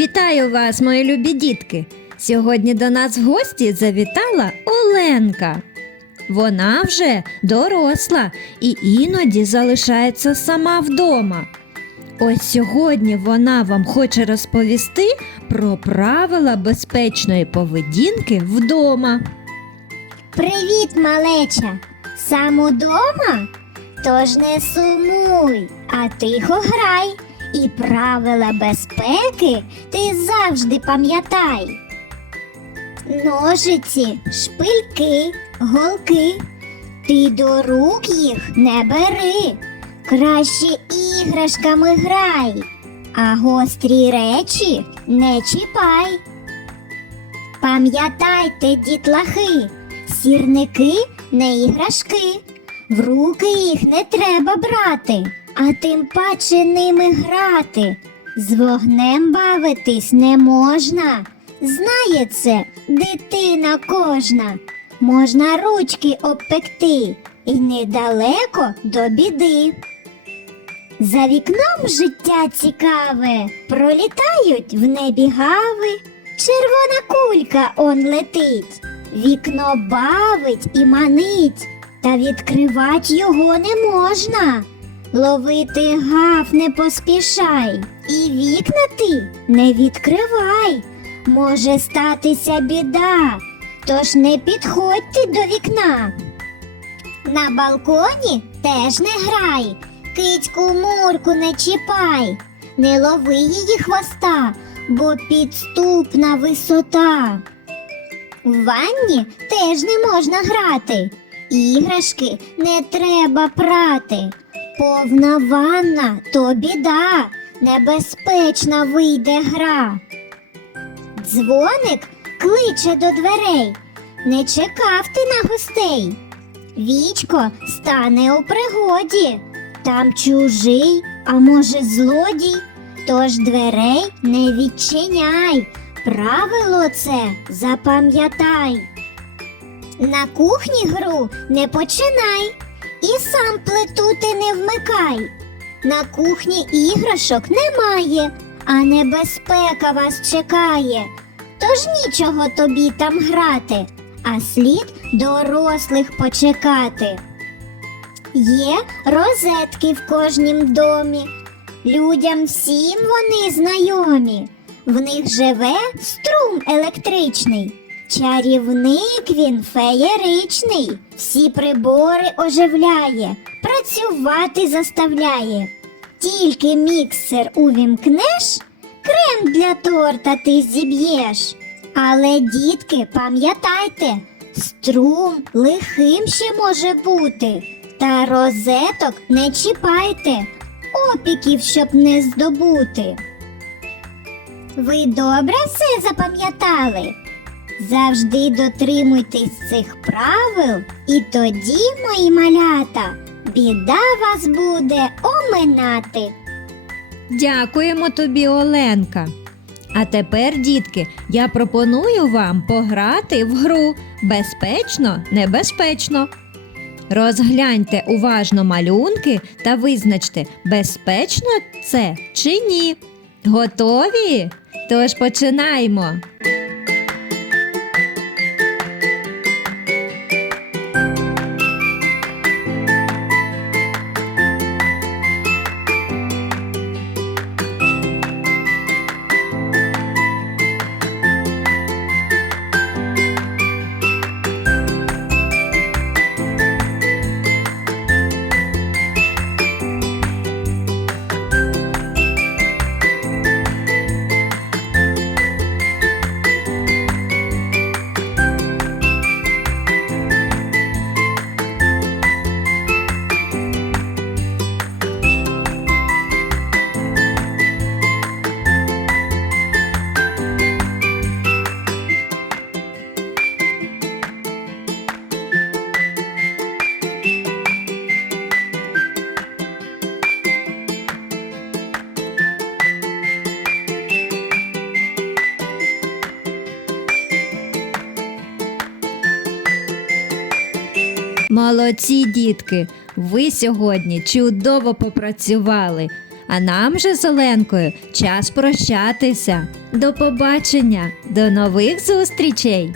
Вітаю вас, мої любі дітки! Сьогодні до нас в гості завітала Оленка. Вона вже доросла і іноді залишається сама вдома. Ось сьогодні вона вам хоче розповісти про правила безпечної поведінки вдома. Привіт, малеча! Сам удома? Тож не сумуй, а тихо грай. І правила безпеки ти завжди пам'ятай. Ножиці, шпильки, голки. Ти до рук їх не бери. Краще іграшками грай, а гострі речі не чіпай. Пам'ятайте, дітлахи, сірники не іграшки, в руки їх не треба брати, а тим паче ними грати. З вогнем бавитись не можна. Знає це дитина кожна. Можна ручки обпекти і недалеко до біди. За вікном життя цікаве, пролітають в небі гави. Червона кулька он летить, вікно бавить і манить, та відкривать його не можна. Ловити гав не поспішай, і вікна ти не відкривай. Може статися біда, тож не підходьте до вікна. На балконі теж не грай, кицьку мурку не чіпай, не лови її хвоста, бо підступна висота. В ванні теж не можна грати, іграшки не треба прати. Повна ванна то біда, небезпечна вийде гра. Дзвоник кличе до дверей, не чекав ти на гостей. Вічко стане у пригоді, там чужий, а може злодій, тож дверей не відчиняй, правило це запам'ятай. На кухні гру не починай і сам плиту ти не вмикай. На кухні іграшок немає, а небезпека вас чекає. Тож нічого тобі там грати, а слід дорослих почекати. Є розетки в кожнім домі, людям всім вони знайомі. В них живе струм електричний, чарівник він феєричний, всі прибори оживляє, працювати заставляє. Тільки міксер увімкнеш, крем для торта ти зіб'єш. Але, дітки, пам'ятайте, струм лихим ще може бути, та розеток не чіпайте, опіків, щоб не здобути. Ви добре все запам'ятали? Завжди дотримуйтесь цих правил, і тоді, мої малята, біда вас буде оминати. Дякуємо тобі, Оленка. А тепер, дітки, я пропоную вам пограти в гру безпечно, небезпечно. Розгляньте уважно малюнки та визначте, безпечно це чи ні. Готові? Тож починаємо. Молодці, дітки! Ви сьогодні чудово попрацювали. А нам же з Оленкою час прощатися. До побачення, до нових зустрічей!